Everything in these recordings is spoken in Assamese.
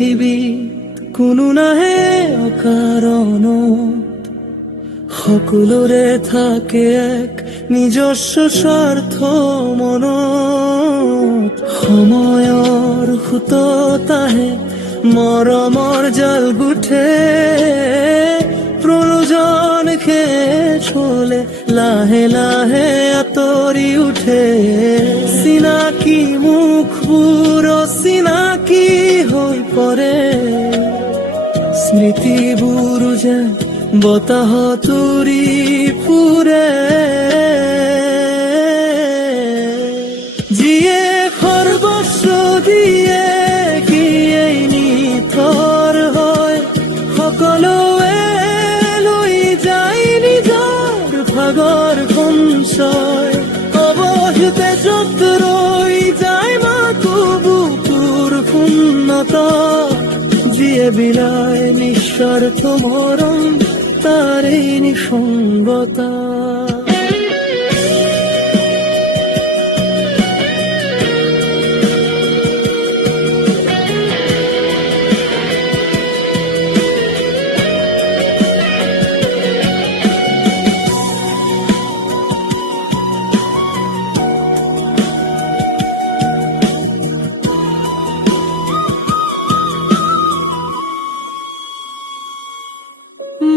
পৃথিৱীত কোনো নাহে অকাৰণত, সকলোৰে থাকে এক নিজস্ব স্বাৰ্থ মনত। সময়ৰ সোঁতত আহে মৰমৰ জাল গুঠে, প্ৰয়োজন শেষ হলে লাহে লাহে আঁতৰি উঠে। চিনাকি মুখবোৰ অচিনাকি হৈ পৰে, স্মৃতিবোৰ যেন বতাহত উৰি ফুৰে। যিয়ে সৰ্বস্ব দিয়ে সিয়েই নিথৰ হয়, সকলোৱে লৈ যায় নিজৰ ভাগৰ সঞ্চয়। অৱশেষত ৰৈ যায় মাথো বুকুৰ শূন্যতা, যিয়ে বিলায় নিস্বাৰ্থ মৰম তাৰেই নিসংগতা।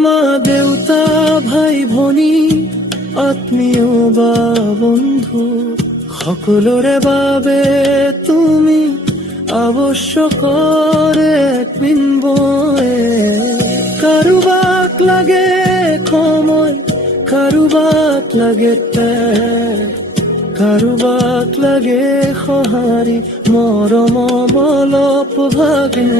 মা দেউতা ভাই ভনী আত্মীয় বা বন্ধু, সকলোৰে বাবে তুমি আৱশ্যকৰ এক বিন্দুৱে। কাৰোবাক লাগে সময়, কাৰোবাক লাগে কাৰোবাক লাগে সঁহাৰি মৰম অলপ ভাগে।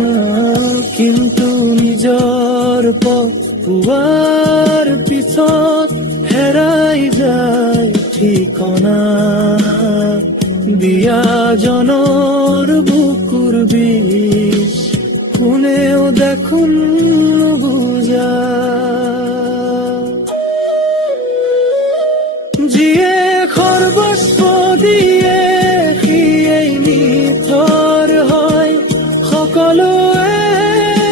কিন্তু নিজৰ পথ পোৱাৰ পিছত হেৰাই যায় ঠিকনা, বিয়াজনৰ বুকুৰ বিষ কোনেও দেখোন নুবুজা। যিয়ে সৰ্বস্ব দিয়ে সিয়েই নিথৰ হয়, সকলোৱে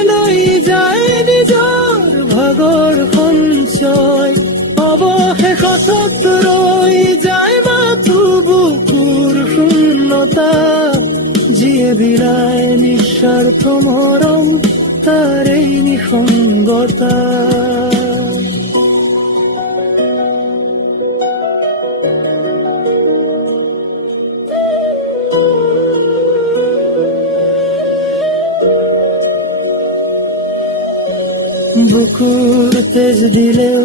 লৈ যায় নিজৰ ভাগৰ সঞ্চয়। অৱশেষত ৰৈ যায় মাথো বুকুৰ শূন্যতা, যিয়ে বিলায় নিস্বাৰ্থ মৰম তাৰেই নিসংগতা। বুকুৰ তেজ দিলেও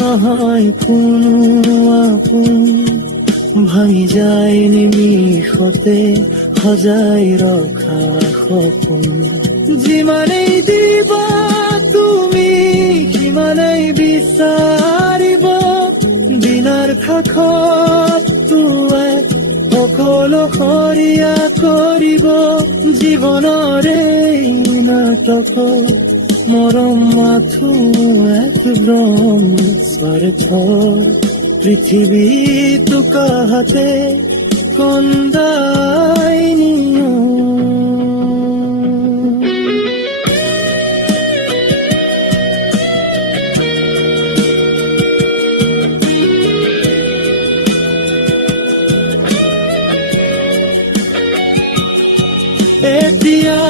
নহয় কোনো আপোন, ভাঙি যায় নিমিষতে সজাই ৰখা সপোন। যিমানেই দিবা তুমি সিমানেই বিচাৰিব, দিনৰ খাখত তোৱাই অকলশৰীয়া কৰিব। জীৱনৰে নাটক মৰম মাথো এক ভ্ৰম স্বাৰ্থৰ, পৃথিৱীটো কাহাতে কন্দাই নিও। এতিয়া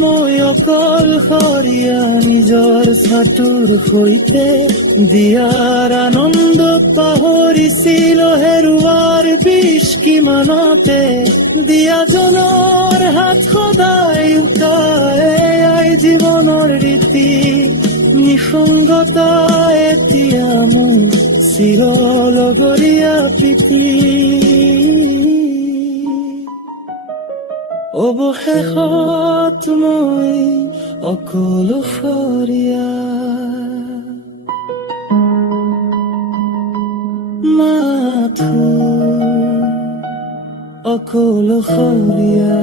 মই অকলশৰীয়া নিজৰ ছাটোৰ সৈতে, দিয়াৰ আনন্দ পাহৰিছিল হেৰুৱাৰ বিষ কিমানতে। দিয়াজনৰ হাত সদায় উঠাই জীৱনৰ ৰীতি, নিসংগতা এতিয়া মোৰ চিৰলগৰীয়া প্ৰীতি। অৱশেষত মই অকলশৰীয়া, মাথো অকলশৰীয়া।